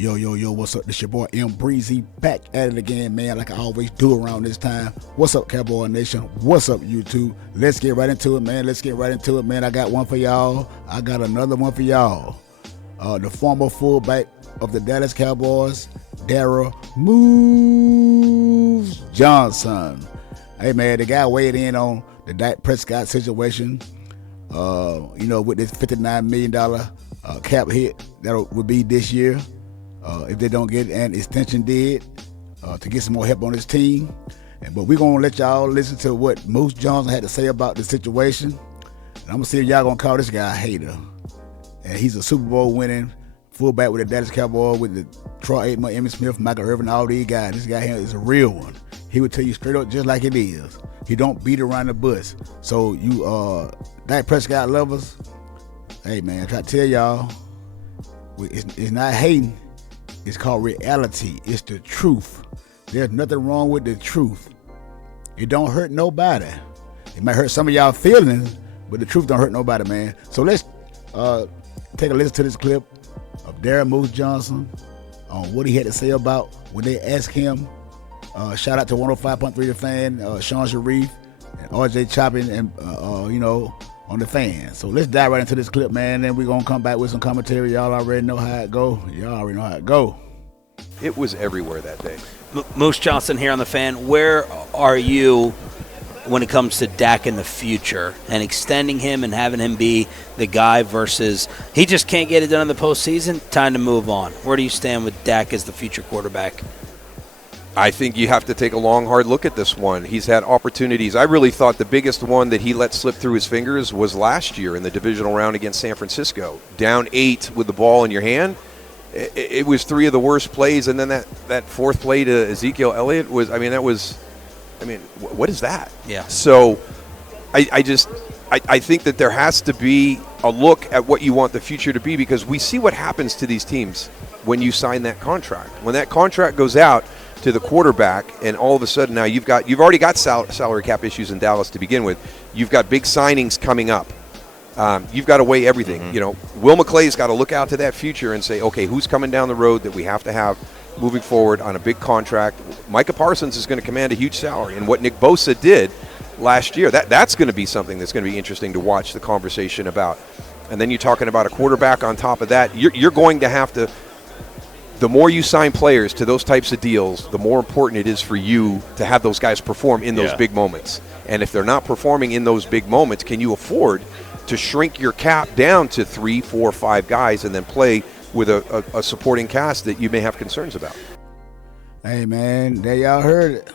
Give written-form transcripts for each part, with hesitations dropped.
Yo, yo, yo, what's up? This your boy M Breezy back at it again, man, like I always do around this time. What's up, Cowboy Nation? What's up, YouTube? Let's get right into it, man. I got one for y'all. I got another one for y'all. The former fullback of the Dallas Cowboys, Daryl Moves Johnson. Hey, man, the guy weighed in on the Dak Prescott situation, with this $59 million cap hit that would be this year. If they don't get an extension to get some more help on his team. But we're going to let y'all listen to what Moose Johnson had to say about the situation. And I'm going to see if y'all going to call this guy a hater. And he's a Super Bowl winning fullback with the Dallas Cowboys with the Troy Aikman, Emmitt Smith, Michael Irvin, all these guys. This guy here is a real one. He would tell you straight up just like it is. He don't beat around the bush. So you Dak Prescott lovers, hey man, I try to tell y'all, it's not hating. It's called reality. It's the truth. There's nothing wrong with the truth. It don't hurt nobody. It might hurt some of y'all feelings, but the truth don't hurt nobody, man. So let's take a listen to this clip of Daryl Moose Johnson on what he had to say about when they asked him. Shout out to 105.3 The Fan, Sean Sharif, and RJ Chopping, and on The Fan. So let's dive right into this clip, man. Then we're going to come back with some commentary. Y'all already know how it go. It was everywhere that day. Moose Johnson here on The Fan. Where are you when it comes to Dak in the future and extending him and having him be the guy versus he just can't get it done in the postseason? Time to move on. Where do you stand with Dak as the future quarterback? I think you have to take a long, hard look at this one. He's had opportunities. I really thought the biggest one that he let slip through his fingers was last year in the divisional round against San Francisco. Down 8 with the ball in your hand. It was 3 of the worst plays, and then that fourth play to Ezekiel Elliott was, what is that? Yeah. So I think that there has to be a look at what you want the future to be, because we see what happens to these teams when you sign that contract. When that contract goes out to the quarterback, and all of a sudden now you've already got salary cap issues in Dallas to begin with. You've got big signings coming up. You've got to weigh everything. Mm-hmm. Will McClay's got to look out to that future and say, okay, who's coming down the road that we have to have moving forward on a big contract? Micah Parsons is going to command a huge salary, and what Nick Bosa did last year, that's going to be something that's going to be interesting to watch the conversation about. And then you're talking about a quarterback on top of that. You're going to have to. The more you sign players to those types of deals, the more important it is for you to have those guys perform in those big moments. And if they're not performing in those big moments, can you afford to shrink your cap down to 3, 4, 5 guys and then play with a supporting cast that you may have concerns about? Hey, man, there y'all heard it.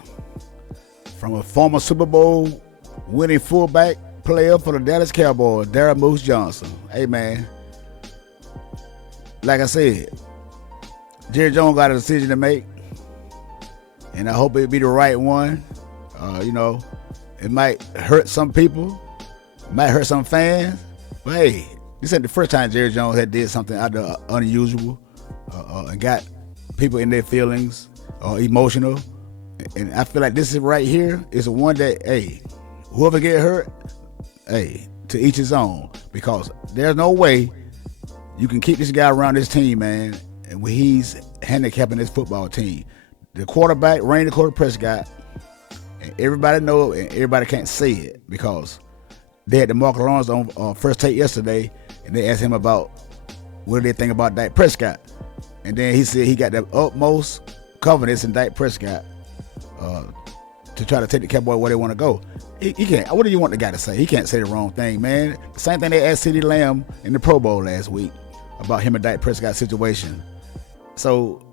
From a former Super Bowl winning fullback player for the Dallas Cowboys, Daryl Moose Johnson. Hey, man, like I said, Jerry Jones got a decision to make, and I hope it be the right one. It might hurt some people, it might hurt some fans, but hey, this ain't the first time Jerry Jones had did something out of unusual and got people in their feelings or emotional. And I feel like this is right here is the one that, hey, whoever get hurt, hey, to each his own, because there's no way you can keep this guy around this team, man, and when he's handicapping this football team. The quarterback, Rainy Prescott, and everybody know it, and everybody can't say it, because they had the Mark Lawrence on First Take yesterday, and they asked him about what do they think about Dak Prescott. And then he said he got the utmost confidence in Dak Prescott to try to take the Cowboys where they want to go. He can't. What do you want the guy to say? He can't say the wrong thing, man. Same thing they asked CeeDee Lamb in the Pro Bowl last week about him and Dak Prescott situation. So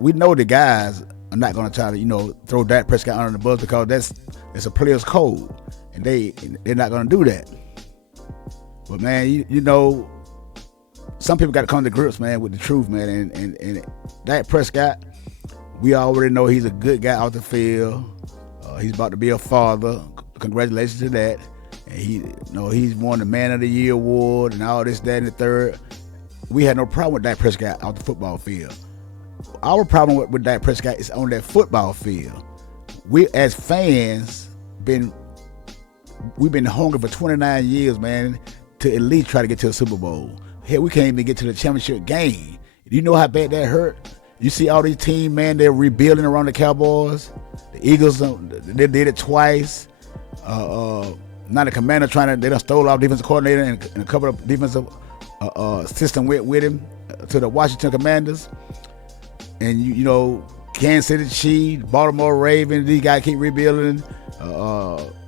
we know the guys are not going to try to, throw Dak Prescott under the bus, because that's a player's code, and they're not going to do that. But man, some people got to come to grips, man, with the truth, man. And Dak Prescott, we already know he's a good guy out the field. He's about to be a father. Congratulations to that. And he's won the Man of the Year award and all this, that, and the third. We had no problem with Dak Prescott out the football field. Our problem with Dak Prescott is on that football field. We, as fans, we've been hungry for 29 years, man, to at least try to get to a Super Bowl. Hell, we can't even get to the championship game. You know how bad that hurt? You see all these teams, man, they're rebuilding around the Cowboys. The Eagles, they did it twice. Now the Commander they done stole off defensive coordinator and a couple of defensive system with him to the Washington Commanders. And you know, Kansas City Chiefs, Baltimore Ravens, these guys keep rebuilding.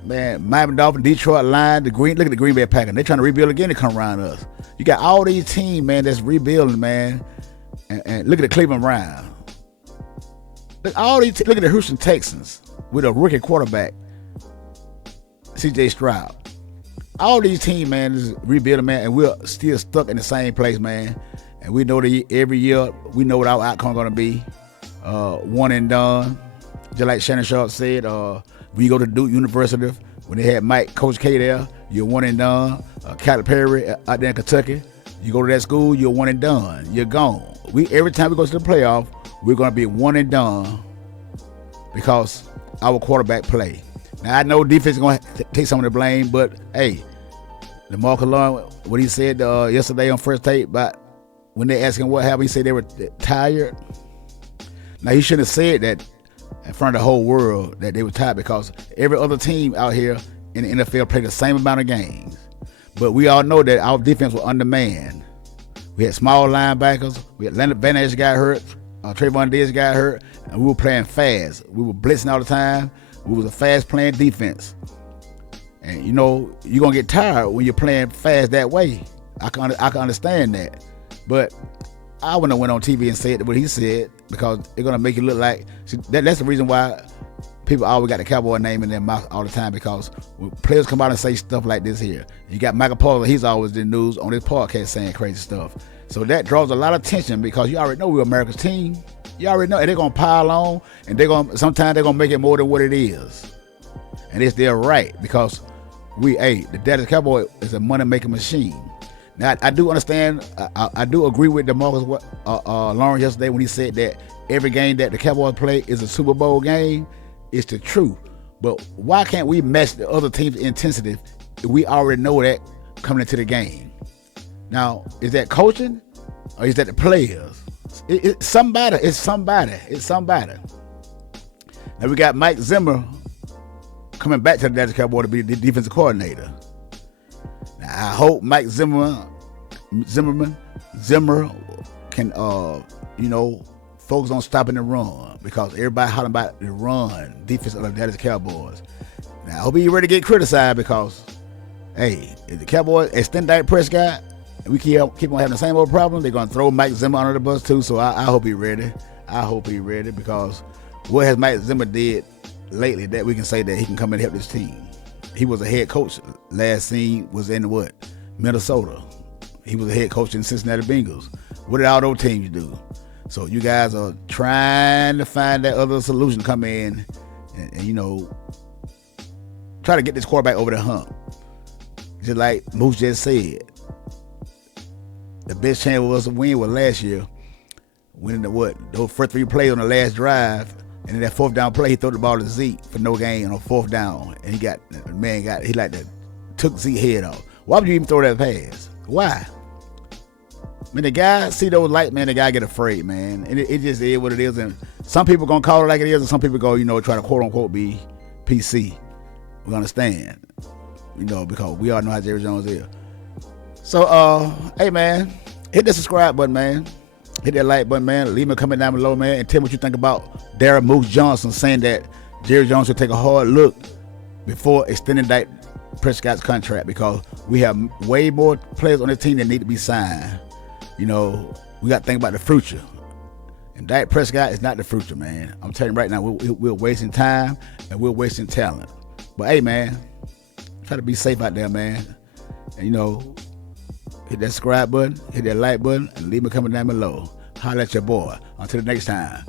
Man, Miami Dolphins, Detroit Lions, look at the Green Bay Packers. They're trying to rebuild again to come around us. You got all these teams, man, that's rebuilding, man. And look at the Cleveland Browns. Look at the Houston Texans with a rookie quarterback, C.J. Stroud. All these teams, man, is rebuilding, man, and we're still stuck in the same place, man. And we know that every year we know what our outcome is going to be. One and done. Just like Shannon Sharp said, when you go to Duke University, when they had Coach K there, you're one and done. Calipari out there in Kentucky, you go to that school, you're one and done. You're gone. Every time we go to the playoff, we're going to be one and done because our quarterback play. Now, I know defense is going to take some of the blame, but, hey, DeMarcus Lawrence, what he said yesterday on First Take about when they asked him what happened, he said they were tired. Now, he shouldn't have said that in front of the whole world that they were tired because every other team out here in the NFL played the same amount of games. But we all know that our defense was undermanned. We had small linebackers. We had Leonard Van Ness got hurt. Trayvon Diggs got hurt. And we were playing fast. We were blitzing all the time. We was a fast-playing defense. And, you know, you're going to get tired when you're playing fast that way. I can understand that. But I wouldn't have went on TV and said what he said because it's going to make it look like... See, that's the reason why people always got the Cowboy name in their mouth all the time because when players come out and say stuff like this here. You got Michael Paul, he's always in the news on his podcast saying crazy stuff. So that draws a lot of attention because you already know we're America's team. You already know, and they're going to pile on, and sometimes they're going to make it more than what it is. And it's their right because the Dallas Cowboy is a money-making machine. Now, I do understand, I do agree with DeMarcus Lawrence yesterday when he said that every game that the Cowboys play is a Super Bowl game. It's the truth. But why can't we match the other team's intensity if we already know that coming into the game? Now, is that coaching or is that the players? It's somebody. Now, we got Mike Zimmer coming back to the Dallas Cowboys to be the defensive coordinator. Now, I hope Mike Zimmer can, focus on stopping the run because everybody hollering about the run defense of the Dallas Cowboys. Now, I hope he's ready to get criticized because, hey, if the Cowboys extend Dak Prescott and we keep on having the same old problem, they're going to throw Mike Zimmer under the bus too. So I hope he's ready. I hope he's ready because what has Mike Zimmer did lately that we can say that he can come and help this team? He was a head coach. Last scene was in Minnesota. He was a head coach in Cincinnati Bengals. What did all those teams do? So you guys are trying to find that other solution to come in and try to get this quarterback over the hump. Just like Moose just said, the best chance of us to win was last year. Winning those first 3 plays on the last drive, and in that 4th down play, he threw the ball to Zeke for no gain on 4th down, and he took Zeke's head off. Why would you even throw that pass? Why? Man, the guy see those lights, man, the guy get afraid, man. And it just is what it is. And some people gonna call it like it is, and some people go, try to quote unquote be PC. We understand, because we all know how Jerry Jones is. So, hey, man, hit that subscribe button, man. Hit that like button, man. Leave me a comment down below, man, and tell me what you think about Daryl Moose Johnson saying that Jerry Jones should take a hard look before extending Dak Prescott's contract because we have way more players on the team that need to be signed. We got to think about the future. And Dak Prescott is not the future, man. I'm telling you right now, we're wasting time and we're wasting talent. But hey, man, try to be safe out there, man. And hit that subscribe button, hit that like button, and leave me a comment down below. Holla at your boy. Until the next time.